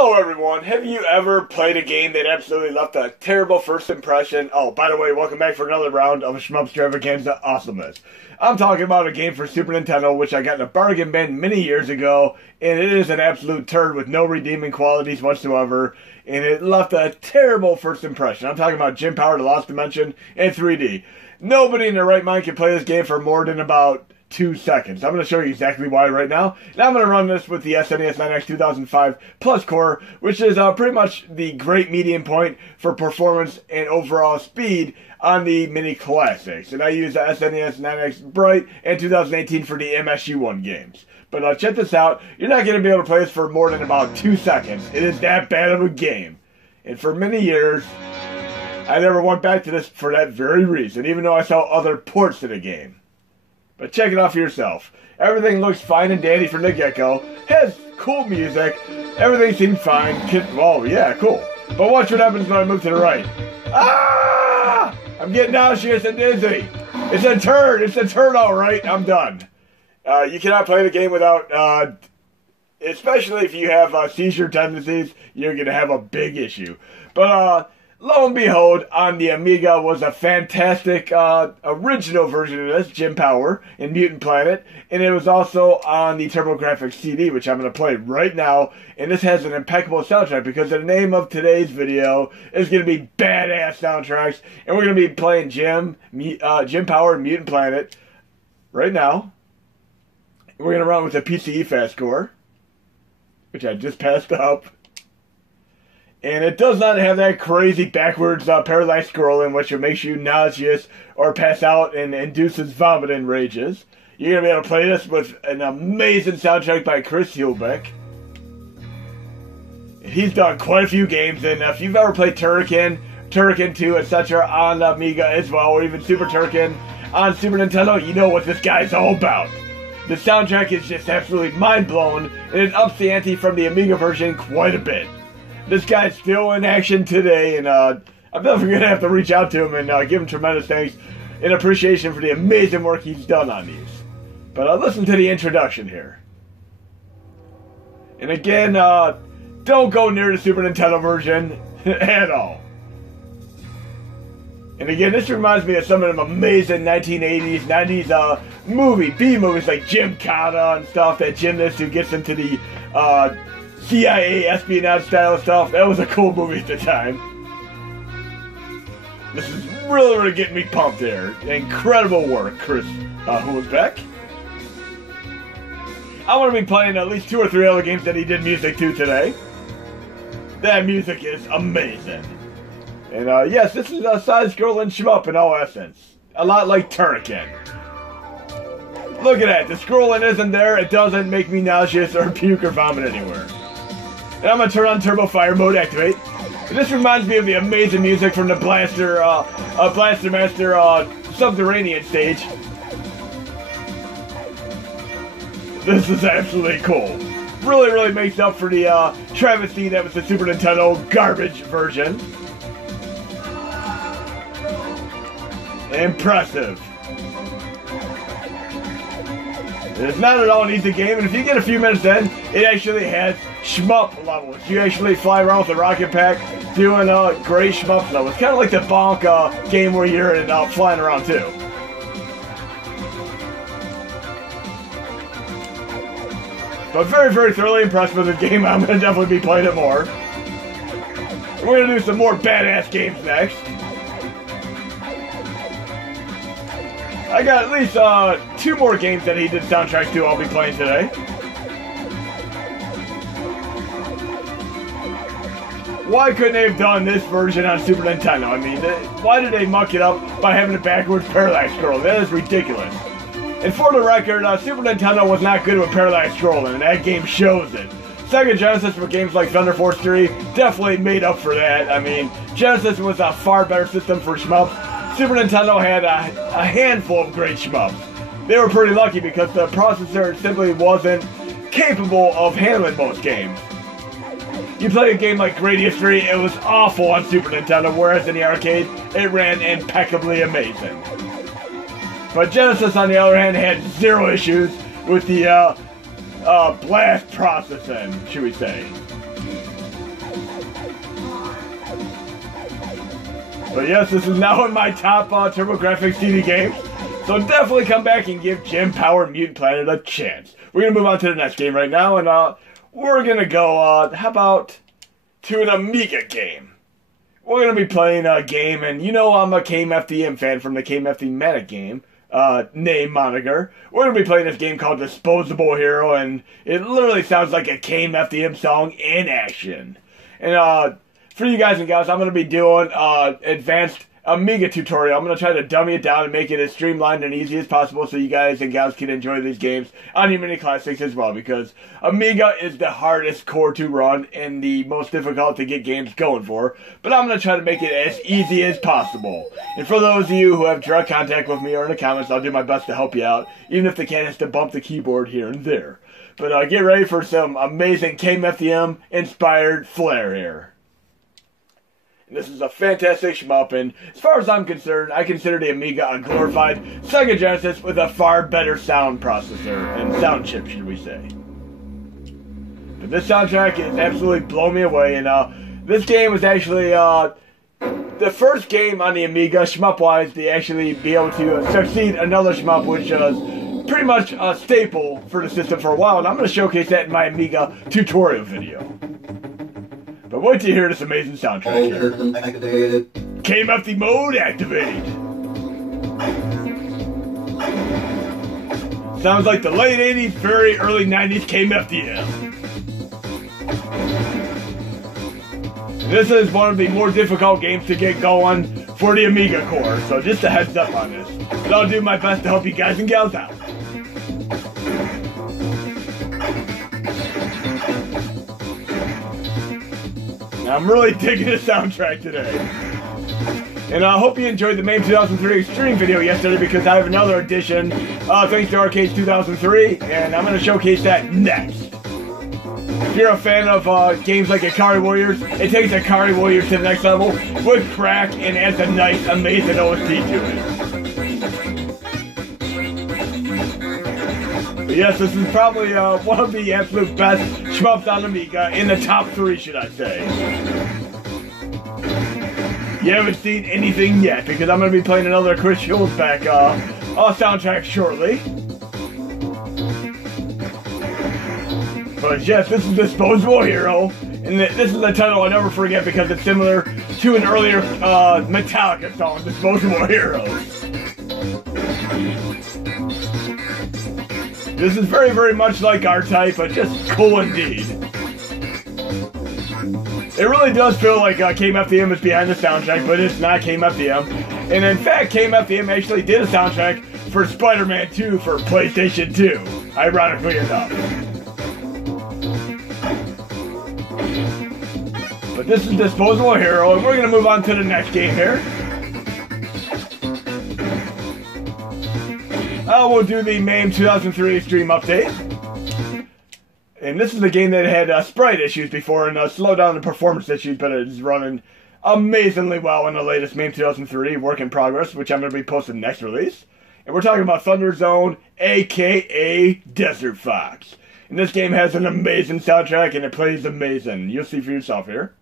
Hello everyone, have you ever played a game that absolutely left a terrible first impression? Oh, by the way, welcome back for another round of SHMUPS Stravaganza awesomeness. I'm talking about a game for Super Nintendo which I got in a bargain bin many years ago, and it is an absolute turd with no redeeming qualities whatsoever, and it left a terrible first impression. I'm talking about Gym Power: The Lost Dimension in 3D. Nobody in their right mind can play this game for more than about 2 seconds. I'm going to show you exactly why right now. And I'm going to run this with the SNES 9X 2005 Plus Core, which is pretty much the great median point for performance and overall speed on the Mini Classics. And I use the SNES 9X Bright and 2018 for the MSU1 games. But check this out. You're not going to be able to play this for more than about 2 seconds. It is that bad of a game. And for many years, I never went back to this for that very reason, even though I saw other ports to the game. But check it out for yourself. Everything looks fine and dandy from the get-go. Has cool music. Everything seems fine. Oh, yeah, cool. But watch what happens when I move to the right. Ah! I'm getting nauseous and dizzy. It's a turd. It's a turd, all right. I'm done. You cannot play the game without, especially if you have seizure tendencies, you're going to have a big issue. But, lo and behold, on the Amiga was a fantastic original version of this, Gym Power and Mutant Planet, and it was also on the TurboGrafx CD, which I'm going to play right now, and this has an impeccable soundtrack because the name of today's video is going to be badass soundtracks, and we're going to be playing Gym Power and Mutant Planet right now. We're going to run with the PCE fast score, which I just passed up. And it does not have that crazy backwards parallax scrolling, which makes you nauseous or pass out and induces vomiting rages. You're going to be able to play this with an amazing soundtrack by Chris Huelsbeck. He's done quite a few games, and if you've ever played Turrican 2, etc. on Amiga as well, or even Super Turrican on Super Nintendo, you know what this guy's all about. The soundtrack is just absolutely mind-blowing, and it ups the ante from the Amiga version quite a bit. This guy's still in action today, and I'm definitely going to have to reach out to him and give him tremendous thanks and appreciation for the amazing work he's done on these. But listen to the introduction here. And again, don't go near the Super Nintendo version at all. And again, this reminds me of some of them amazing 1980s, 90s B-movies like Gymkhana and stuff, that gymnast who gets into the CIA espionage style of stuff. That was a cool movie at the time. This is really getting me pumped there. Incredible work, Chris Huelsbeck. I'm going to be playing at least 2 or 3 other games that he did music to today. That music is amazing. And yes, this is a side-scrolling shmup in all essence. A lot like Turrican. Look at that. The scrolling isn't there. It doesn't make me nauseous or puke or vomit anywhere. And I'm going to turn on Turbo Fire Mode activate. And this reminds me of the amazing music from the Blaster Master Subterranean stage. This is absolutely cool. Really makes up for the travesty that was the Super Nintendo garbage version. Impressive. It's not at all an easy game, and if you get a few minutes in, it actually has shmup levels. You actually fly around with a rocket pack doing great shmup levels. It's kind of like the Bonk game where you're flying around too. But very thoroughly impressed with the game. I'm going to definitely be playing it more. We're going to do some more badass games next. I got at least 2 more games that he did soundtracks to I'll be playing today. Why couldn't they have done this version on Super Nintendo? I mean, why did they muck it up by having a backwards parallax scroll? That is ridiculous. And for the record, Super Nintendo was not good with parallax scrolling, and that game shows it. Sega Genesis for games like Thunder Force 3 definitely made up for that. I mean, Genesis was a far better system for shmups. Super Nintendo had a handful of great shmups. They were pretty lucky because the processor simply wasn't capable of handling most games. You play a game like Great History, it was awful on Super Nintendo, whereas in the arcade, it ran impeccably amazing. But Genesis, on the other hand, had 0 issues with the blast processing, should we say. But yes, this is now in my top TurboGrafx CD games. So definitely come back and give Gem Powered Mutant Planet a chance. We're going to move on to the next game right now, and we're going to go, how about to an Amiga game. We're going to be playing a game, and you know I'm a KMFDM fan from the KMFDM game, name moniker. We're going to be playing this game called Disposable Hero, and it literally sounds like a KMFDM song in action. And for you guys and gals, I'm going to be doing advanced Amiga tutorial. I'm going to try to dummy it down and make it as streamlined and easy as possible so you guys and gals can enjoy these games on your mini classics as well, because Amiga is the hardest core to run and the most difficult to get games going for, but I'm going to try to make it as easy as possible. And for those of you who have direct contact with me or in the comments, I'll do my best to help you out, even if the cat has to bump the keyboard here and there. But get ready for some amazing KMFDM inspired flair here. This is a fantastic shmup, and as far as I'm concerned, I consider the Amiga a glorified Sega Genesis with a far better sound processor, and sound chip, should we say. But this soundtrack is absolutely blown me away, and this game was actually the first game on the Amiga, shmup-wise, to actually be able to succeed another shmup, which was pretty much a staple for the system for a while, and I'm going to showcase that in my Amiga tutorial video. But wait till you hear this amazing soundtrack here. KMFD mode activated. Sounds like the late 80s, very early 90s KMFDM. This is one of the more difficult games to get going for the Amiga core, so just a heads up on this. But I'll do my best to help you guys and gals out. I'm really digging the soundtrack today. And I hope you enjoyed the MAME 2003 Extreme video yesterday, because I have another edition thanks to Arcade 2003, and I'm going to showcase that next. If you're a fan of games like Ikari Warriors, it takes Ikari Warriors to the next level with crack and adds a nice, amazing OST to it. But yes, this is probably one of the absolute best shmups on Amiga, in the top 3, should I say. You haven't seen anything yet, because I'm going to be playing another Chris Huelsbeck soundtrack shortly. But yes, this is Disposable Hero, and this is a title I'll never forget because it's similar to an earlier Metallica song, Disposable Heroes. This is very, very much like R-Type, but just cool indeed. It really does feel like KMFDM is behind the soundtrack, but it's not KMFDM. And in fact, KMFDM actually did a soundtrack for Spider-Man 2 for PlayStation 2, ironically enough. But this is Disposable Hero, and we're going to move on to the next game here. We'll do the MAME 2003 Extreme update. And this is a game that had sprite issues before and slow down the performance issues, but it is running amazingly well in the latest MAME 2003 work in progress, which I'm going to be posting next release. And we're talking about Thunder Zone, aka Desert Fox. And this game has an amazing soundtrack and it plays amazing. You'll see for yourself here.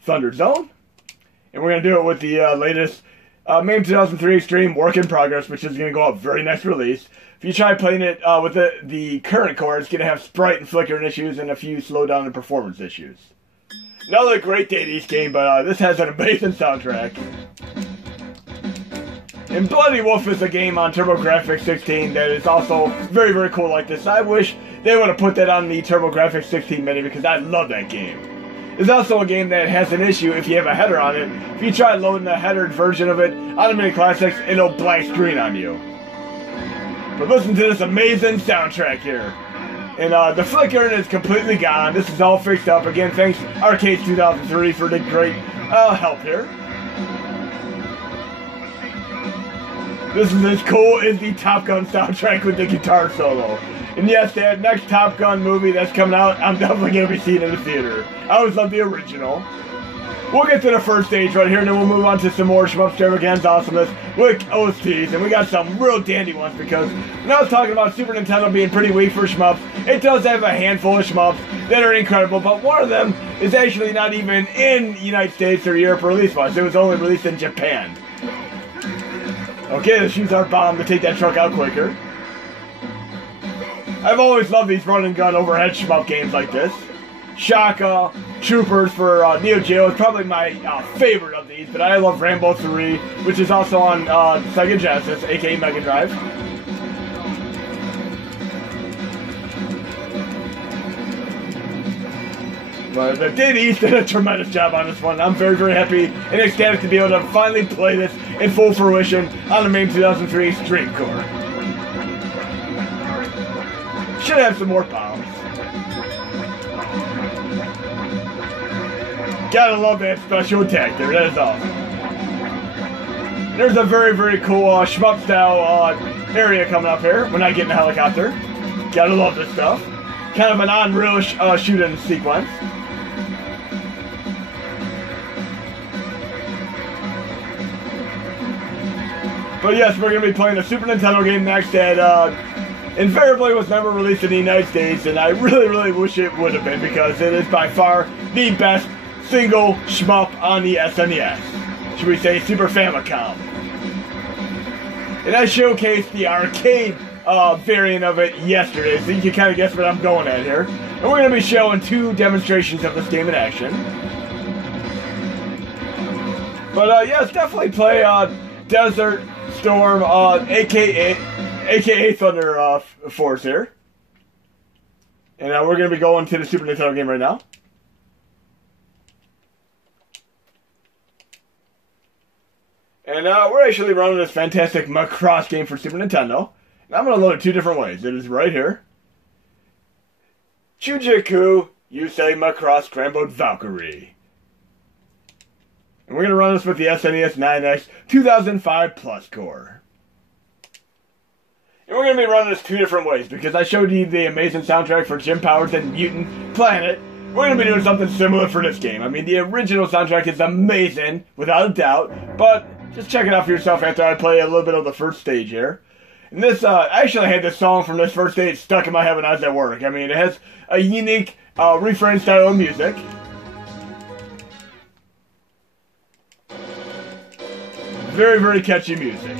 Thunder Zone. And we're going to do it with the latest MAME 2003 Extreme work in progress, which is going to go up very next release. If you try playing it with the current core, it's going to have sprite and flickering issues and a few slowdown and performance issues. Another great Day's game, but this has an amazing soundtrack. And Bloody Wolf is a game on TurboGrafx 16 that is also very, very cool like this. I wish they would have put that on the TurboGrafx 16 mini because I love that game. It's also a game that has an issue if you have a header on it. If you try loading the headered version of it on the mini classics, it'll black screen on you. But listen to this amazing soundtrack here. And the flickering is completely gone. This is all fixed up. Again, thanks Arcade 2003 for the great help here. This is as cool as the Top Gun soundtrack with the guitar solo. And yes, that next Top Gun movie that's coming out, I'm definitely going to be seeing in the theater. I always love the original. We'll get to the first stage right here, and then we'll move on to some more SHMUPS Stravaganza awesomeness with OSTs, and we got some real dandy ones, because when I was talking about Super Nintendo being pretty weak for SHMUPS, it does have a handful of SHMUPS that are incredible, but one of them is actually not even in the United States or Europe release-wise. It was only released in Japan. Okay, let's use our bomb to take that truck out quicker. I've always loved these run-and-gun overhead SHMUP games like this. Shaka, Troopers for Neo Geo is probably my favorite of these, but I love Rambo 3, which is also on Sega Genesis, aka Mega Drive. But Dave East did a tremendous job on this one. I'm very, very happy and ecstatic to be able to finally play this in full fruition on the MAME 2003 Stream Core. Should have some more bombs. Gotta love that special attack there, that is awesome. There's a very, very cool SHMUP style area coming up here when I get in the helicopter. Gotta love this stuff. Kind of an unreal shooting sequence. But yes, we're going to be playing a Super Nintendo game next that invariably was never released in the United States, and I really, really wish it would have been, because it is by far the best single SHMUP on the SNES. Should we say Super Famicom. And I showcased the arcade variant of it yesterday, so you can kind of guess what I'm going at here. And we're going to be showing 2 demonstrations of this game in action. But yes, definitely play Desert Storm, aka Thunder Force here. And we're going to be going to the Super Nintendo game right now. And we're actually running this fantastic Macross game for Super Nintendo. And I'm going to load it 2 different ways. It is right here. Chujiku Yusei Macross Scrambled Valkyrie. And we're going to run this with the SNES 9X 2005 Plus Core. And we're going to be running this 2 different ways, because I showed you the amazing soundtrack for Jim Powers and Mutant Planet. We're going to be doing something similar for this game. I mean, the original soundtrack is amazing, without a doubt, but just check it out for yourself after I play a little bit of the first stage here. And this, I actually had this song from this first stage stuck in my head when I was at work. I mean, it has a unique refrain style of music. Very, very catchy music.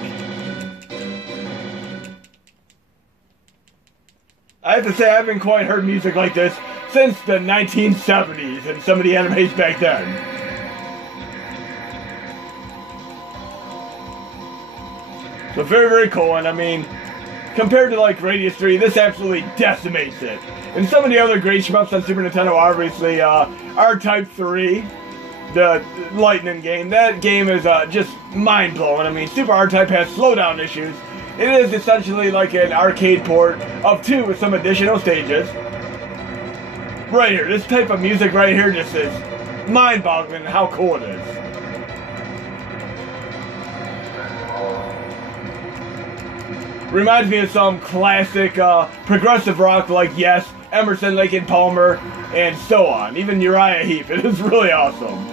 I have to say, I haven't quite heard music like this since the 1970s and some of the animes back then. So very, very cool, and I mean, compared to like Radius 3, this absolutely decimates it. And some of the other great SHMUPs on Super Nintendo, obviously, R-Type 3, the Lightning game. That game is just mind-blowing. I mean, Super R-Type has slowdown issues. It is essentially like an arcade port of 2 with some additional stages. Right here, this type of music right here just is mind-boggling how cool it is. Reminds me of some classic progressive rock like Yes, Emerson, Lake and Palmer, and so on. Even Uriah Heep. It is really awesome.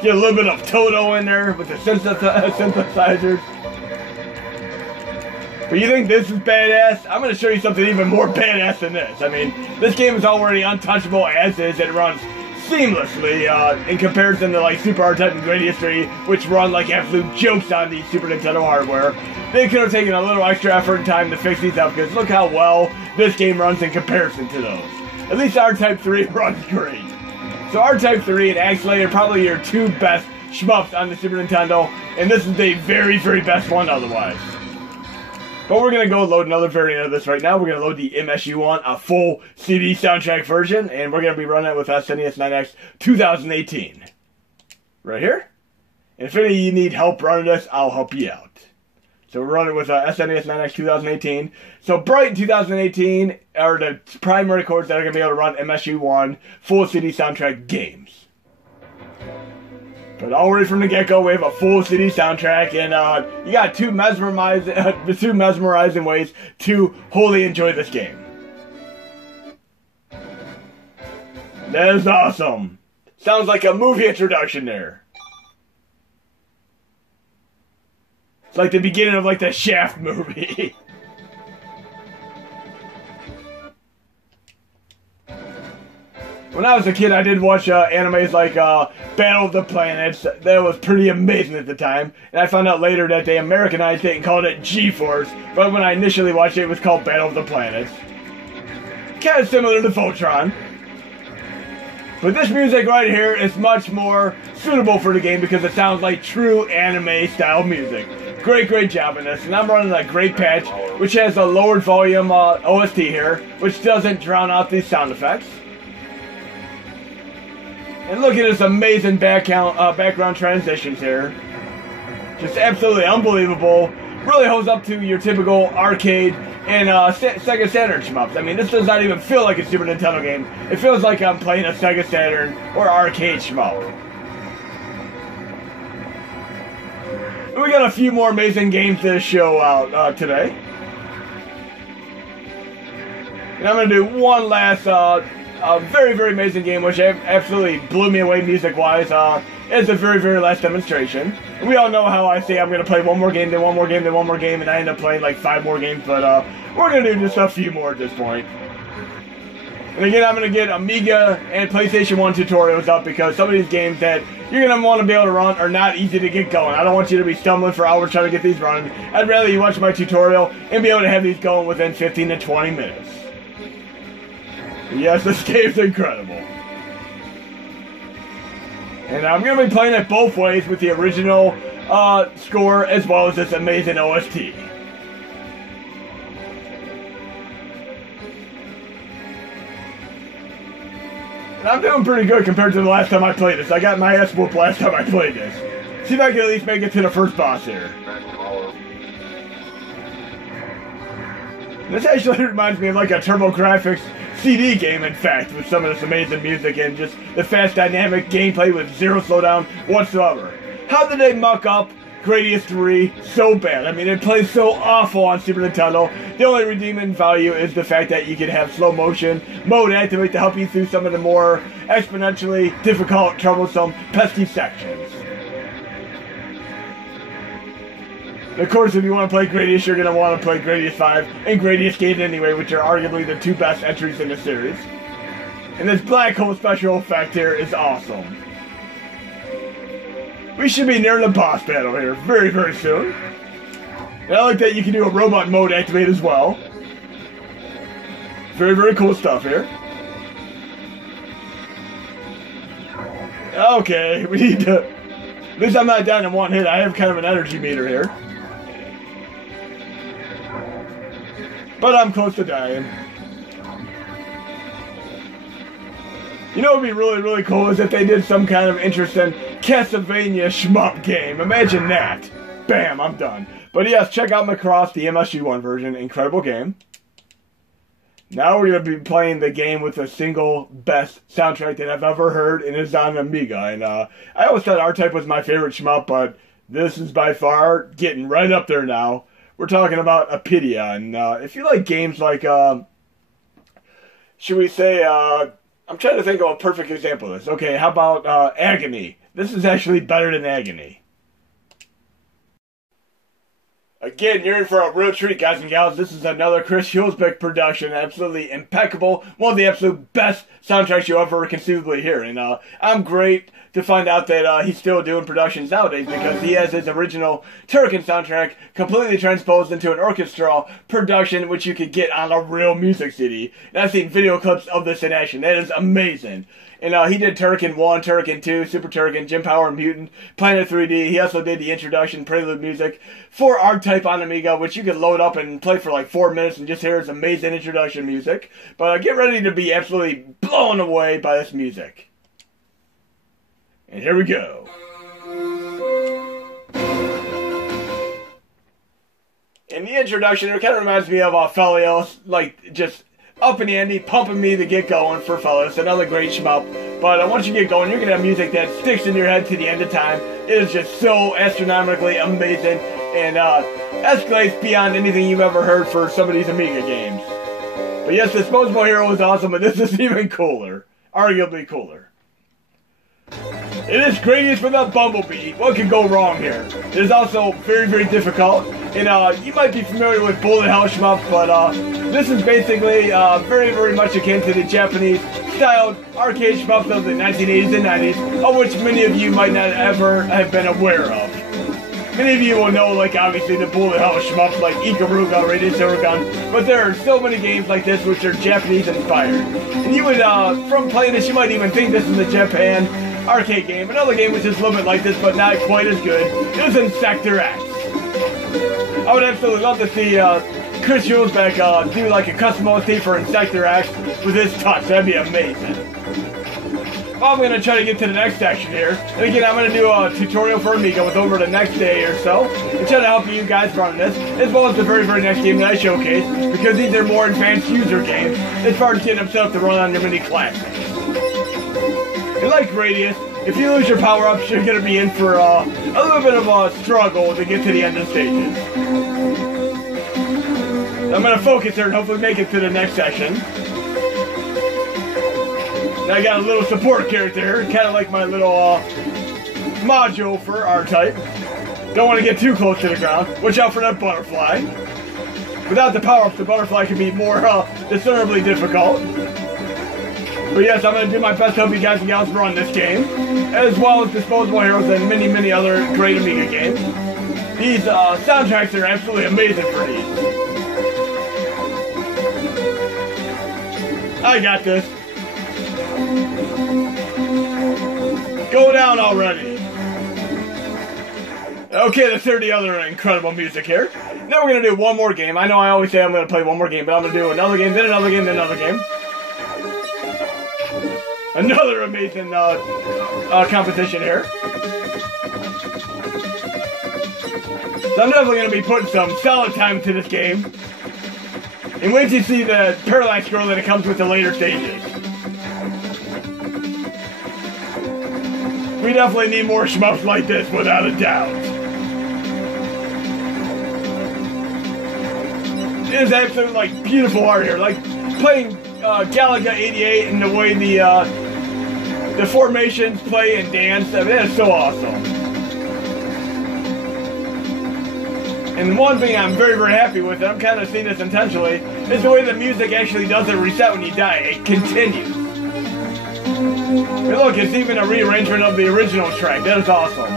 Get a little bit of Toto in there with the synthesizers. But you think this is badass? I'm going to show you something even more badass than this. I mean, this game is already untouchable as is. It runs seamlessly in comparison to like Super R-Type and Radius 3, which run like absolute jokes on the Super Nintendo hardware. They could have taken a little extra effort and time to fix these up, because look how well this game runs in comparison to those. At least R-Type 3 runs great. So R-Type 3 and Axelator are probably your 2 best SHMUPs on the Super Nintendo, and this is the very, very best one otherwise. But we're going to go load another variant of this right now. We're going to load the MSU1, a full CD soundtrack version, and we're going to be running it with SNES 9X 2018. Right here. And if any of you need help running this, I'll help you out. So we're running with SNES 9X 2018. So Bright 2018 are the primary cords that are going to be able to run MSU1 full CD soundtrack games. But already from the get-go, we have a full CD soundtrack, and you got two mesmerizing ways to wholly enjoy this game. That is awesome. Sounds like a movie introduction there. It's like the beginning of like the Shaft movie. When I was a kid, I did watch animes like Battle of the Planets. That was pretty amazing at the time. And I found out later that they Americanized it and called it G-Force. But when I initially watched it, it was called Battle of the Planets. Kind of similar to Voltron. But this music right here is much more suitable for the game because it sounds like true anime-style music. Great job in this. And I'm running a great patch, which has a lowered volume OST here, which doesn't drown out these sound effects. And look at this amazing background transitions here. Just absolutely unbelievable. Really holds up to your typical arcade and Sega Saturn shmups. I mean, this does not even feel like a Super Nintendo game. It feels like I'm playing a Sega Saturn or arcade shmup. We got a few more amazing games to show out today. And I'm going to do one last very amazing game, which absolutely blew me away music-wise. It's the very last demonstration. And we all know how I say I'm going to play one more game, then one more game, then one more game, and I end up playing like 5 more games, but we're going to do just a few more at this point. And again, I'm going to get Amiga and PlayStation 1 tutorials up because some of these games that you're going to want to be able to run are not easy to get going. I don't want you to be stumbling for hours trying to get these running. I'd rather you watch my tutorial and be able to have these going within 15 to 20 minutes. Yes, this game's incredible. And I'm going to be playing it both ways with the original score as well as this amazing OST. And I'm doing pretty good compared to the last time I played this. I got my ass whooped last time I played this. See if I can at least make it to the first boss here. This actually reminds me of like a TurboGrafx CD game, in fact, with some of this amazing music and just the fast dynamic gameplay with zero slowdown whatsoever. How did they muck up Gradius 3 so bad? I mean, it plays so awful on Super Nintendo. The only redeeming value is the fact that you can have slow motion mode activate to help you through some of the more exponentially difficult, troublesome, pesky sections. Of course, if you want to play Gradius, you're going to want to play Gradius 5 and Gradius Gate anyway, which are arguably the 2 best entries in the series. And this black hole special effect here is awesome. We should be near the boss battle here very soon. And I like that you can do a robot mode activate as well. Very cool stuff here. Okay, we need to... At least I'm not down in one hit. I have kind of an energy meter here. But I'm close to dying. You know what would be really cool is if they did some kind of interesting Castlevania shmup game. Imagine that. Bam, I'm done. But yes, check out Macross, the MSG1 version. Incredible game. Now we're going to be playing the game with the single best soundtrack that I've ever heard, and it's on Amiga. And I always thought R-Type was my favorite shmup, but this is by far getting right up there now. We're talking about Apidia, and if you like games like, should we say, I'm trying to think of a perfect example of this. Okay, how about Agony? This is actually better than Agony. Again, you're in for a real treat, guys and gals. This is another Chris Huelsbeck production. Absolutely impeccable. One of the absolute best soundtracks you'll ever conceivably hear. And I'm great to find out that he's still doing productions nowadays because he has his original Turrican soundtrack completely transposed into an orchestral production which you could get on a real music CD. And I've seen video clips of this in action. That is amazing. And he did Turrican 1, Turrican 2, Super Turrican, Gym Power, Mutant, Planet 3D. He also did the introduction, prelude music for R-Type on Amiga, which you could load up and play for like 4 minutes and just hear his amazing introduction music. But get ready to be absolutely blown away by this music. And here we go. In the introduction, it kind of reminds me of Felios, like just up in the ante, pumping me to get going for Felios, another great shmup. But once you get going, you're going to have music that sticks in your head to the end of time. It is just so astronomically amazing and escalates beyond anything you've ever heard for some of these Amiga games. But yes, Disposable Hero is awesome, but this is even cooler. arguably cooler. It is Gradius with a Bumblebee. What could go wrong here? It is also very, very difficult. And you might be familiar with Bullet Hell SHMUP, but this is basically very, very much akin to the Japanese-styled arcade SHMUPs of the 1980s and 90s, of which many of you might not ever have been aware of. Many of you will know, like, obviously, the Bullet Hell SHMUPs like Ikaruga, Radiant Silvergun, but there are so many games like this which are Japanese-inspired. And you would, from playing this, you might even think this is a Japan arcade game. Another game which is a little bit like this, but not quite as good, is in Sector X. I would absolutely love to see Chris Huelsbeck do like a custom OST for Sector X with his touch. That'd be amazing. Well, I'm going to try to get to the next section here. And again, I'm going to do a tutorial for Amiga with over the next day or so. And try to help you guys run this, as well as the very, very next game that I showcase, because these are more advanced user games as far as getting them set up to run on your mini classics. And like Gradius, if you lose your power-ups, you're going to be in for a little bit of a struggle to get to the end of the stages. I'm going to focus here and hopefully make it to the next section. Now I got a little support character here, kind of like my little module for R-Type. Don't want to get too close to the ground. Watch out for that butterfly. Without the power-ups, the butterfly can be more discernibly difficult. But yes, I'm going to do my best to help you guys and gals run this game, as well as Disposable Heroes and many, many other great Amiga games. These soundtracks are absolutely amazing for these. I got this. Go down already. Okay, let's hear the other incredible music here. Now we're going to do one more game. I know I always say I'm going to play one more game, but I'm going to do another game, then another game, then another game. Another amazing competition here. So I'm definitely going to be putting some solid time into this game. And wait till you see the parallax scroll that it comes with the later stages. We definitely need more SHMUPs like this, without a doubt. It is absolutely, like, beautiful art here. Like, playing Galaga 88 and the way the formations play and dance, I mean, it's so awesome. And one thing I'm very, very happy with, and I'm kind of seeing this intentionally, is the way the music actually doesn't reset when you die. It continues. And look, it's even a rearrangement of the original track. That is awesome.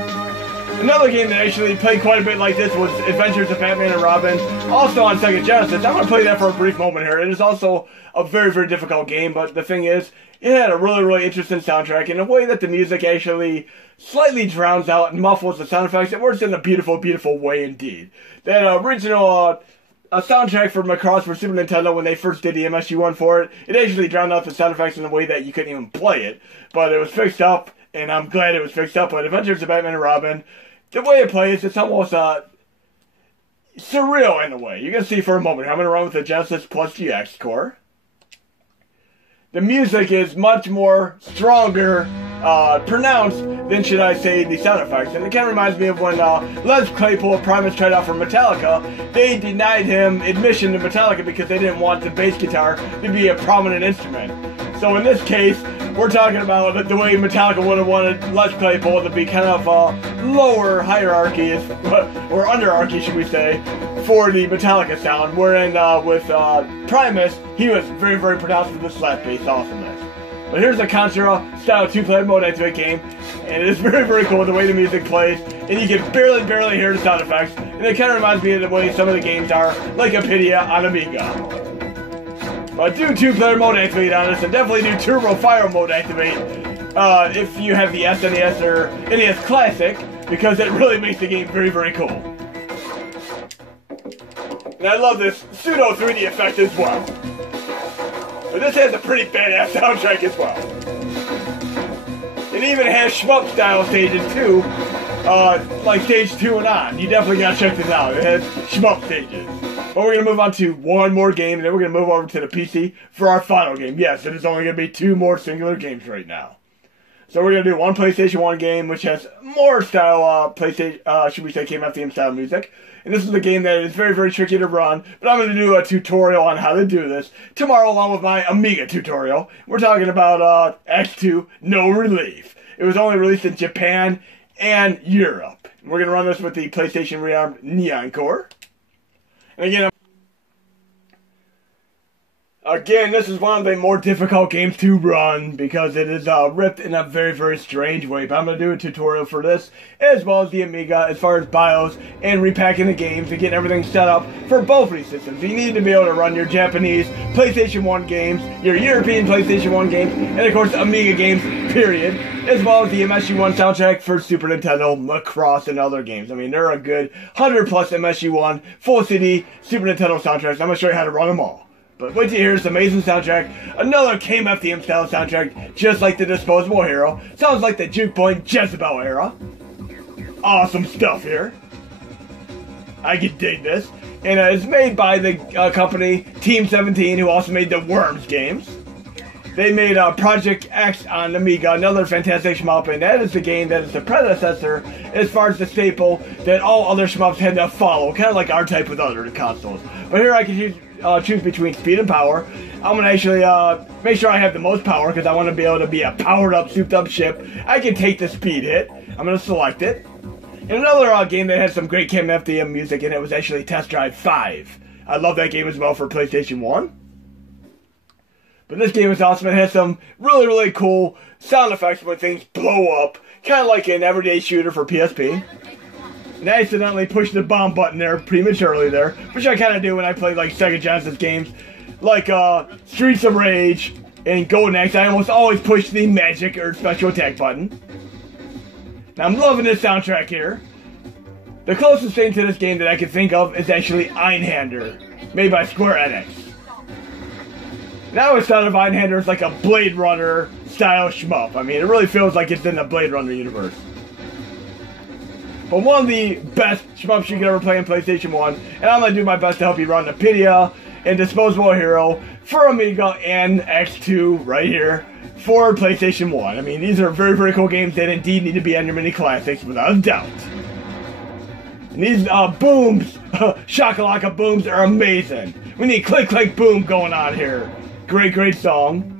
Another game that actually played quite a bit like this was Adventures of Batman and Robin, also on Sega Genesis. I'm going to play that for a brief moment here. It is also a very, very difficult game, but the thing is, it had a really, really interesting soundtrack in a way that the music actually slightly drowns out and muffles the sound effects. It works in a beautiful, beautiful way indeed. That original soundtrack for macaws for Super Nintendo, when they first did the MSU1 for it, it actually drowned out the sound effects in a way that you couldn't even play it. But it was fixed up, and I'm glad it was fixed up. But Adventures of Batman and Robin, the way it plays, it's almost surreal in a way. You can see for a moment. I'm going to run with the Genesis Plus GX core. The music is much more stronger, pronounced than, should I say, the sound effects. And it kind of reminds me of when Les Claypool of Primus tried out for Metallica. They denied him admission to Metallica because they didn't want the bass guitar to be a prominent instrument. So in this case, we're talking about the way Metallica would have wanted Les Claypool to be kind of lower hierarchy, or underarchy, should we say, for the Metallica sound. Wherein with Primus, he was very, very pronounced with the slap bass awesomeness. But here's a Contra-style 2-player mode activate game, and it is very, very cool the way the music plays, and you can barely hear the sound effects, and it kind of reminds me of the way some of the games are, like Apidia on Amiga. But do 2-player mode activate on this, and definitely do Turbo Fire mode activate if you have the SNES or NES Classic, because it really makes the game very, very cool. And I love this pseudo 3D effect as well. But this has a pretty badass soundtrack as well. It even has SHMUP style stages too, like stage 2 and on. You definitely gotta check this out. It has SHMUP stages. But we're gonna move on to one more game, and then we're gonna move over to the PC for our final game. Yes, it is only gonna be 2 more singular games right now. So we're going to do one PlayStation 1 game, which has more style, PlayStation, should we say KMFDM style music. And this is a game that is very, very tricky to run, but I'm going to do a tutorial on how to do this tomorrow along with my Amiga tutorial. We're talking about X2 No Relief. It was only released in Japan and Europe. We're going to run this with the PlayStation Rearmed Neon Core. And again, this is one of the more difficult games to run because it is ripped in a very, very strange way. But I'm going to do a tutorial for this as well as the Amiga as far as BIOS and repacking the games and getting everything set up for both of these systems. You need to be able to run your Japanese PlayStation 1 games, your European PlayStation 1 games, and of course Amiga games, period, as well as the MSU1 soundtrack for Super Nintendo, Macross, and other games. I mean, there are a good 100 plus MSU1 full CD Super Nintendo soundtracks. I'm going to show you how to run them all. But wait till you hear this amazing soundtrack, another KMFDM style soundtrack, just like the Disposable Hero. Sounds like the Juke Point Jezebel era. Awesome stuff here. I can dig this. And it's made by the company Team 17, who also made the Worms games. They made Project X on Amiga, another fantastic shmup, and that is the game that is the predecessor as far as the staple that all other shmups had to follow, kind of like R-Type with other consoles. But here I can choose between speed and power. I'm going to actually make sure I have the most power because I want to be able to be a powered up, souped up ship. I can take the speed hit. I'm going to select it. And another game that had some great KMFDM music in it was actually Test Drive 5. I love that game as well for PlayStation 1. But this game is awesome. It has some really, really cool sound effects when things blow up. Kind of like an everyday shooter for PSP. And I accidentally pushed the bomb button there prematurely there, which I kind of do when I play like Sega Genesis games, like Streets of Rage and Golden Axe. I almost always push the magic or special attack button. Now I'm loving this soundtrack here. The closest thing to this game that I can think of is actually Einhander, made by Square Enix. Now I always thought of Einhander as like a Blade Runner style shmup. I mean, it really feels like it's in the Blade Runner universe. But one of the best shmups you can ever play on PlayStation 1, and I'm going to do my best to help you run Amiga and Disposable Hero for Amiga and X2 right here for PlayStation 1. I mean, these are very, very cool games that indeed need to be on your mini classics without a doubt. And these booms, shakalaka booms, are amazing. We need click, click, boom going on here. Great, great song.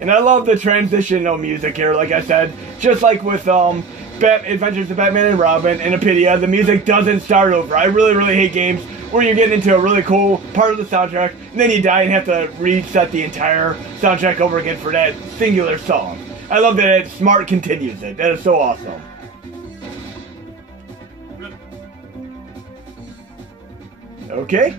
And I love the transitional music here, like I said. Just like with Adventures of Batman and Robin and Amiga, the music doesn't start over. I really, really hate games where you get into a really cool part of the soundtrack, and then you die and have to reset the entire soundtrack over again for that singular song. I love that it smart continues it. That is so awesome. Okay.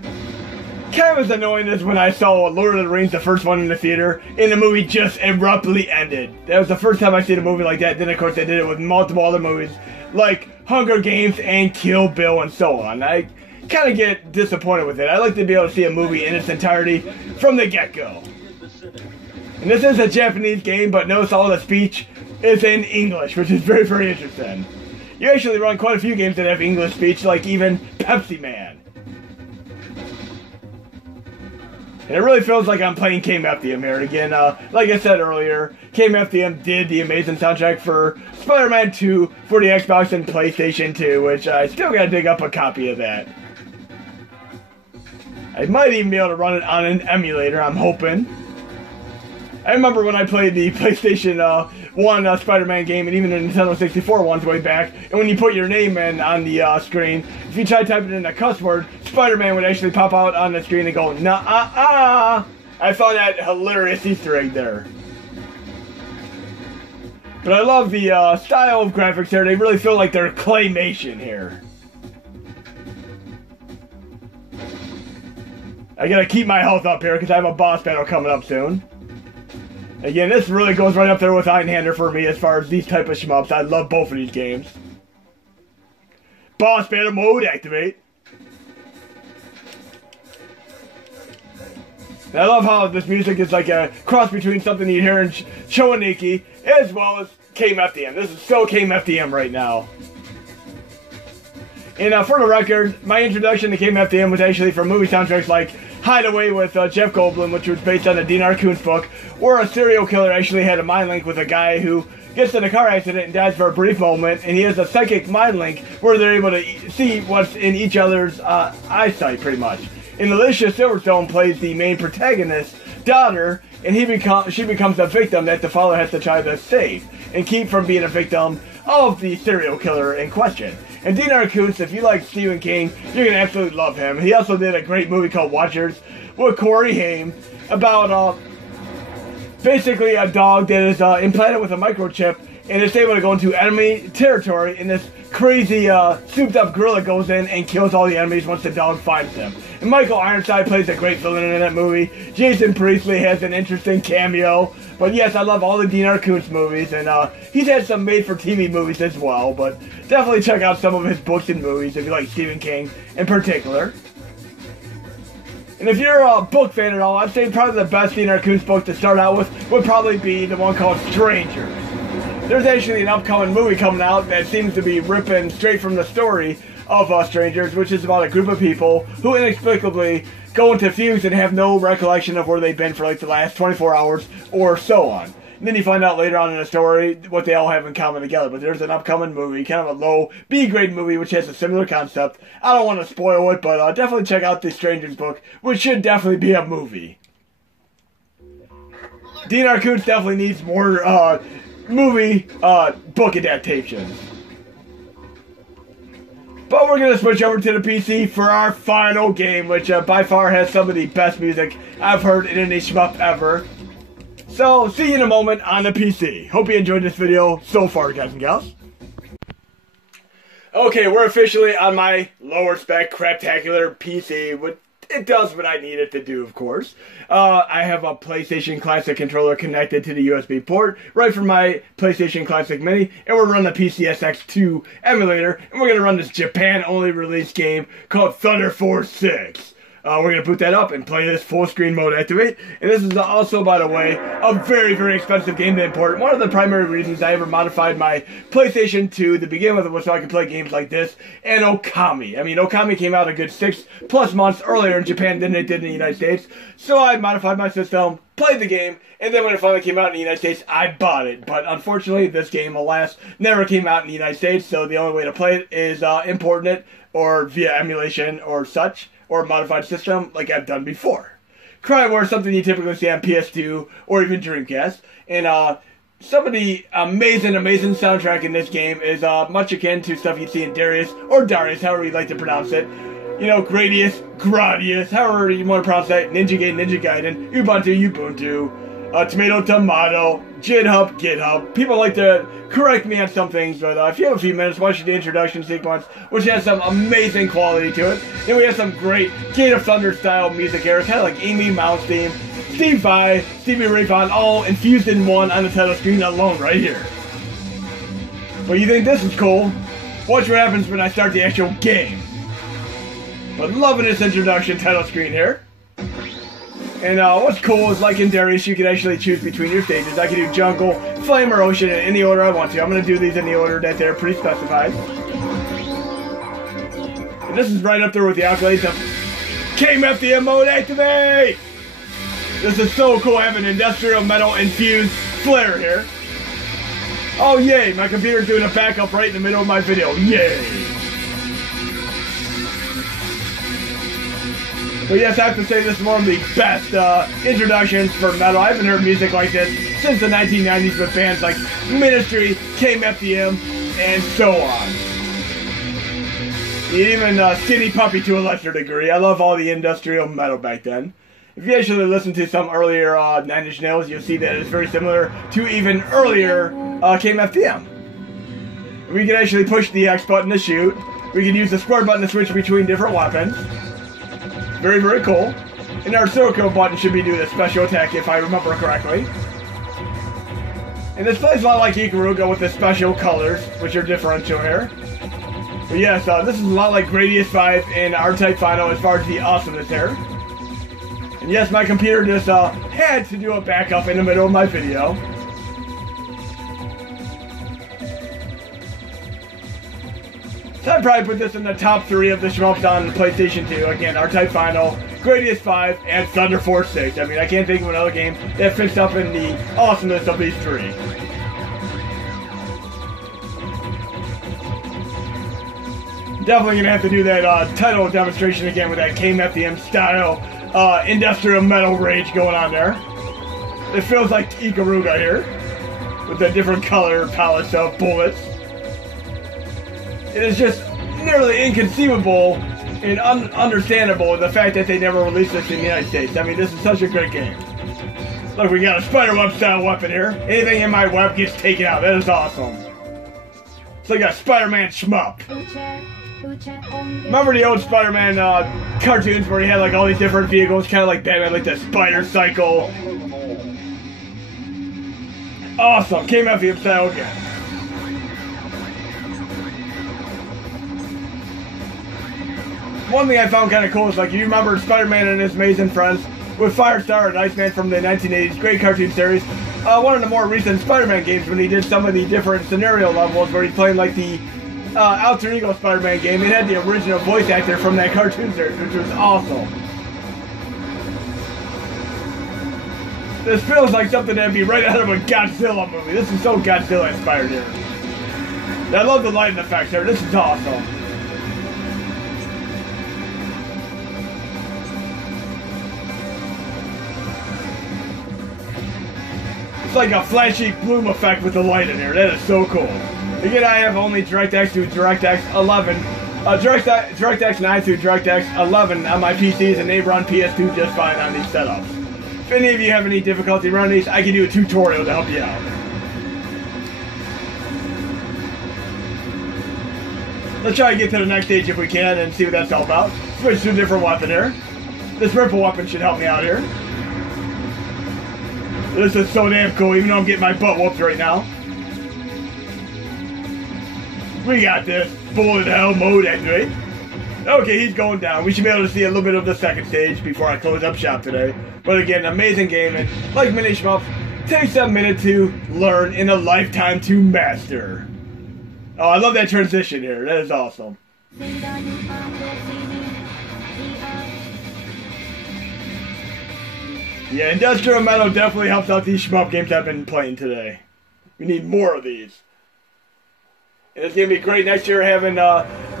Kind of as annoying as when I saw Lord of the Rings, the first one in the theater, and the movie just abruptly ended. That was the first time I seen a movie like that. Then, of course, they did it with multiple other movies, like Hunger Games and Kill Bill and so on. I kind of get disappointed with it. I like to be able to see a movie in its entirety from the get-go. And this is a Japanese game, but notice all the speech is in English, which is very, very interesting. You actually run quite a few games that have English speech, like even Pepsi Man. And it really feels like I'm playing KMFDM here. And again, like I said earlier, KMFDM did the amazing soundtrack for Spider-Man 2 for the Xbox and PlayStation 2, which I still gotta dig up a copy of that. I might even be able to run it on an emulator, I'm hoping. I remember when I played the PlayStation 1 Spider-Man game and even the Nintendo 64 ones way back, and when you put your name in on the screen, if you try typing in a cuss word, Spider-Man would actually pop out on the screen and go, nah-ah-ah! I found that hilarious Easter egg there. But I love the style of graphics here. They really feel like they're claymation here. I gotta keep my health up here because I have a boss battle coming up soon. Again, this really goes right up there with Einhander for me as far as these type of shmups. I love both of these games. Boss battle mode activate. And I love how this music is like a cross between something you hear in Showaniki as well as KMFDM. This is so KMFDM right now. And for the record, my introduction to KMFDM was actually from movie soundtracks like Hideaway with Jeff Goldblum, which was based on a Dinar Koontz book, where a serial killer actually had a mind link with a guy who gets in a car accident and dies for a brief moment, and he has a psychic mind link where they're able to see what's in each other's eyesight, pretty much. And Alicia Silverstone plays the main protagonist's daughter, and she becomes a victim that the father has to try to save and keep from being a victim of the serial killer in question. And Dinar Koontz, if you like Stephen King, you're going to absolutely love him. He also did a great movie called Watchers with Corey Haim about basically a dog that is implanted with a microchip and is able to go into enemy territory, and this crazy souped up gorilla goes in and kills all the enemies once the dog finds them. And Michael Ironside plays a great villain in that movie. Jason Priestley has an interesting cameo. But yes, I love all the Dinar Koontz movies, and he's had some made-for-TV movies as well, but definitely check out some of his books and movies if you like Stephen King in particular. And if you're a book fan at all, I'd say probably the best Dinar Koontz book to start out with would probably be the one called Strangers. There's actually an upcoming movie coming out that seems to be ripping straight from the story of Strangers, which is about a group of people who inexplicably go into fuse and have no recollection of where they've been for like the last 24 hours or so on. And then you find out later on in the story what they all have in common together. But there's an upcoming movie, kind of a low B-grade movie, which has a similar concept. I don't want to spoil it, but definitely check out the Strangers book, which should definitely be a movie. Dinar Koontz definitely needs more movie book adaptations. But we're going to switch over to the PC for our final game, which by far has some of the best music I've heard in any shmup ever. So, see you in a moment on the PC. Hope you enjoyed this video so far, guys and gals. Okay, we're officially on my lower spec, craptacular PC. It does what I need it to do, of course. I have a PlayStation Classic controller connected to the USB port, right from my PlayStation Classic Mini, and we're running the PCSX2 emulator, and we're going to run this Japan-only release game called Thunder Force 6. We're going to boot that up and play this full screen mode activate. And this is also, by the way, a very, very expensive game to import. One of the primary reasons I ever modified my PlayStation 2 to begin with was so I could play games like this and Okami. I mean, Okami came out a good 6+ months earlier in Japan than it did in the United States. So I modified my system, played the game, and then when it finally came out in the United States, I bought it. But unfortunately, this game, alas, never came out in the United States. So the only way to play it is importing it or via emulation or such, or modified system like I've done before. Crime War is something you typically see on PS2 or even Dreamcast. And some of the amazing soundtrack in this game is much akin to stuff you'd see in Darius, or Darius, however you'd like to pronounce it. You know, Gradius, Gradius, however you want to pronounce that. Ninja Gaiden, Ubuntu, Tomato, GitHub, GitHub. People like to correct me on some things, but if you have a few minutes, watch the introduction sequence, which has some amazing quality to it. And we have some great Gate of Thunder style music here, kind of like Amy Mount's theme, Steve Vai, Stevie Ray Vaughan, all infused in one on the title screen alone right here. But you think this is cool? Watch what happens when I start the actual game. But loving this introduction title screen here. And what's cool is, like in Darius, you can actually choose between your stages. I can do jungle, flame, or ocean in any order I want to. I'm going to do these in the order that they're pre-specified. And this is right up there with the accolades of KMFDM mode activate! This is so cool having industrial metal infused flare here. Oh yay, my computer's doing a backup right in the middle of my video. Yay! But yes, I have to say this is one of the best introductions for metal. I haven't heard music like this since the 1990s with bands like Ministry, KMFDM, and so on. Even Skinny Puppy to a lesser degree. I love all the industrial metal back then. If you actually listen to some earlier Nine Inch Nails, you'll see that it's very similar to even earlier KMFDM. We can actually push the X button to shoot. We can use the square button to switch between different weapons. Very, very cool. And our circle button should be doing a special attack if I remember correctly. And this plays a lot like Ikaruga with the special colors, which are differential here. But yes, this is a lot like Gradius 5 and R-Type Final as far as the awesomeness here. And yes, my computer just had to do a backup in the middle of my video. So I'd probably put this in the top 3 of the shmups on PlayStation 2. Again, R-Type Final, Gradius 5, and Thunder Force 6. I mean, I can't think of another game that fits up in the awesomeness of these 3. Definitely gonna have to do that title demonstration again with that KMFDM style industrial metal rage going on there. It feels like Ikaruga here, with the different color palettes of bullets. It is just nearly inconceivable and understandable the fact that they never released this in the United States. I mean, this is such a great game. Look, we got a spiderweb style weapon here. Anything in my web gets taken out. That is awesome. It's like a Spider-Man shmup. Remember the old Spider-Man cartoons where he had like all these different vehicles, kind of like Batman, like the spider cycle. Awesome. KMFDM style again. One thing I found kind of cool is, like, you remember Spider-Man and his Amazing Friends with Firestar and Iceman from the 1980s, great cartoon series. One of the more recent Spider-Man games when he did some of the different scenario levels where he's playing like the Alter Ego Spider-Man game. It had the original voice actor from that cartoon series, which was awesome. This feels like something that'd be right out of a Godzilla movie. This is so Godzilla inspired here. And I love the lighting effects here. This is awesome. It's like a flashy bloom effect with the light in here. That is so cool. Again, I have only DirectX to DirectX 11, DirectX 9 to DirectX 11 on my PCs, and they run PS2 just fine on these setups. If any of you have any difficulty running these, I can do a tutorial to help you out. Let's try to get to the next stage if we can and see what that's all about. Switch to a different weapon here. This ripple weapon should help me out here. This is so damn cool, even though I'm getting my butt whooped right now. We got this. Bullet hell mode activate. Okay, he's going down. We should be able to see a little bit of the second stage before I close up shop today. But again, amazing game, and like many shmups, takes a minute to learn and a lifetime to master. Oh, I love that transition here. That is awesome. Yeah, industrial metal definitely helps out these shmup games I've been playing today. We need more of these. And it's going to be great next year having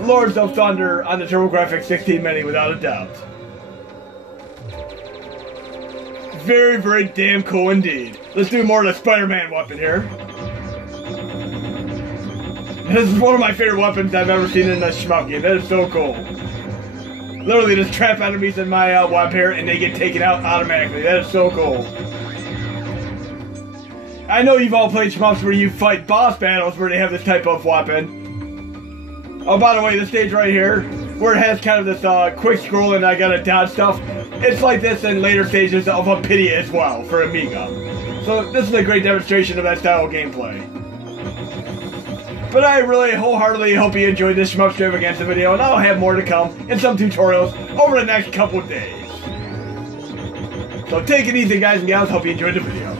Lords of Thunder on the TurboGrafx 16 Mini, without a doubt. Very, very damn cool indeed. Let's do more of the Spider-Man weapon here. This is one of my favorite weapons I've ever seen in a shmup game. That is so cool. Literally just trap enemies in my web here and they get taken out automatically. That is so cool. I know you've all played shmups where you fight boss battles where they have this type of weapon. Oh, by the way, this stage right here, where it has kind of this quick scroll and I gotta dodge stuff, it's like this in later stages of a pity as well for Amiga. So this is a great demonstration of that style of gameplay. But I really wholeheartedly hope you enjoyed this Shmup Stravaganza video, and I'll have more to come in some tutorials over the next couple of days. So take it easy, guys and gals. Hope you enjoyed the video.